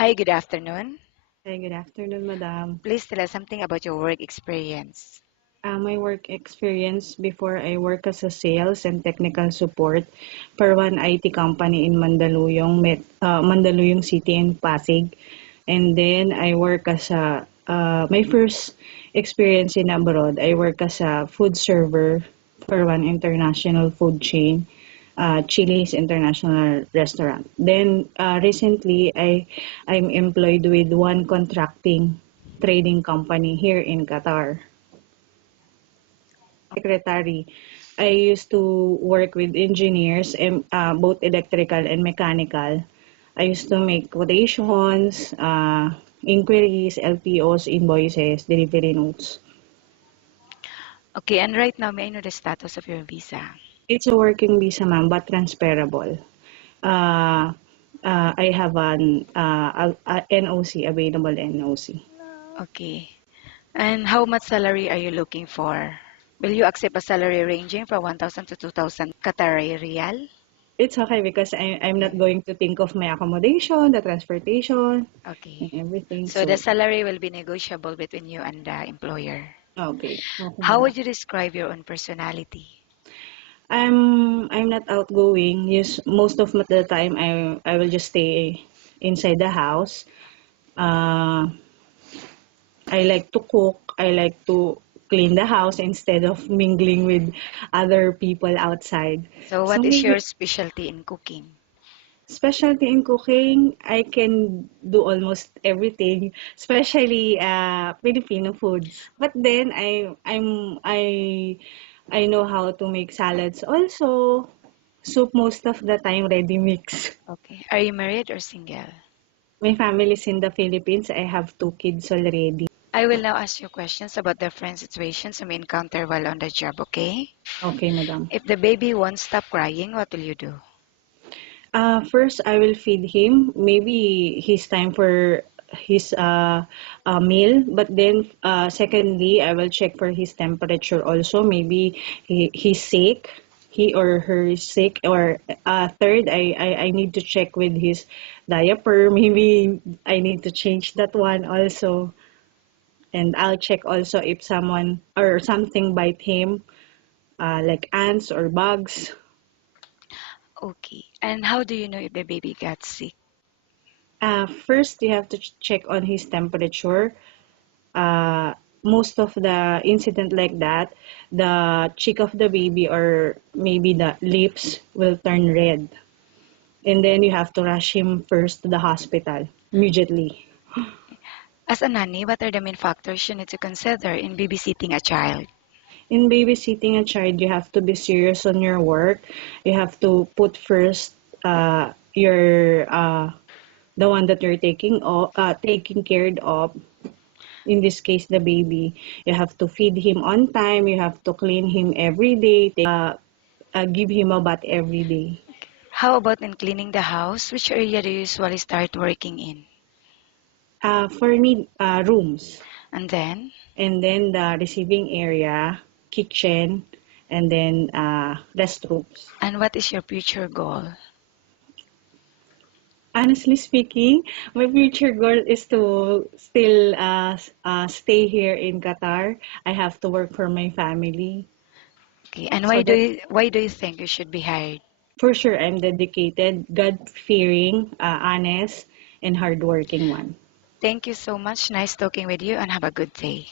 Hi, good afternoon. Hi, good afternoon, madam. Please tell us something about your work experience. My work experience before I work as a sales and technical support for one IT company in Mandaluyong City in Pasig. And then I work as my first experience in abroad, I work as a food server for one international food chain, Chili's International Restaurant. Then recently, I'm employed with one contracting trading company here in Qatar. Secretary, I used to work with engineers, and both electrical and mechanical. I used to make quotations, inquiries, LPOs, invoices, delivery notes. Okay, and right now, may I know the status of your visa? It's a working visa, ma'am, but transferable. Uh, I have an NOC, available NOC. Okay. And how much salary are you looking for? Will you accept a salary ranging from 1,000 to 2,000 Qatari Riyal? It's okay because I'm not going to think of my accommodation, the transportation, and Okay. everything. So the So, salary will be negotiable between you and the employer. okay. Okay, How madam. would you describe your own personality? I'm not outgoing. Yes, most of the time I will just stay inside the house. Uh, I like to cook. I like to clean the house instead of mingling with other people outside. So So what is your maybe specialty in cooking? specialty in cooking, I can do almost everything, especially Filipino foods. But then I know how to make salads also. Soup most of the time ready mix. Okay. Are you married or single? My family is in the Philippines. I have two kids already. I will now ask you questions about different situations you may encounter while on the job, okay? Okay, madam. If the baby won't stop crying, what will you do? First, I will feed him. Maybe his time for his meal. But then, secondly, I will check for his temperature also. Maybe he's sick. He or her is sick. Or third, I need to check with his diaper. Maybe I need to change that one also. And I'll check also if someone or something bite him, like ants or bugs. Okay. And how do you know if the baby got sick? First, you have to check on his temperature. Uh, Most of the incident like that, the cheek of the baby or maybe the lips will turn red. And then you have to rush him first to the hospital immediately. As a nanny, what are the main factors you need to consider in babysitting a child? In babysitting a child, you have to be serious on your work. You have to put first your the one that you're taking care of. In this case, the baby. You have to feed him on time. You have to clean him every day. Give him a bath every day. How about in cleaning the house? Which area do you usually start working in? For me, rooms, And then, and then the receiving area, kitchen, and then restrooms. and what is your future goal? Honestly speaking, my future goal is to still stay here in Qatar. I have to work for my family, Okay. And so that why do you think you should be hired? for sure I'm dedicated, God-fearing, honest, and hardworking one. Thank you so much. Nice talking with you and have a good day.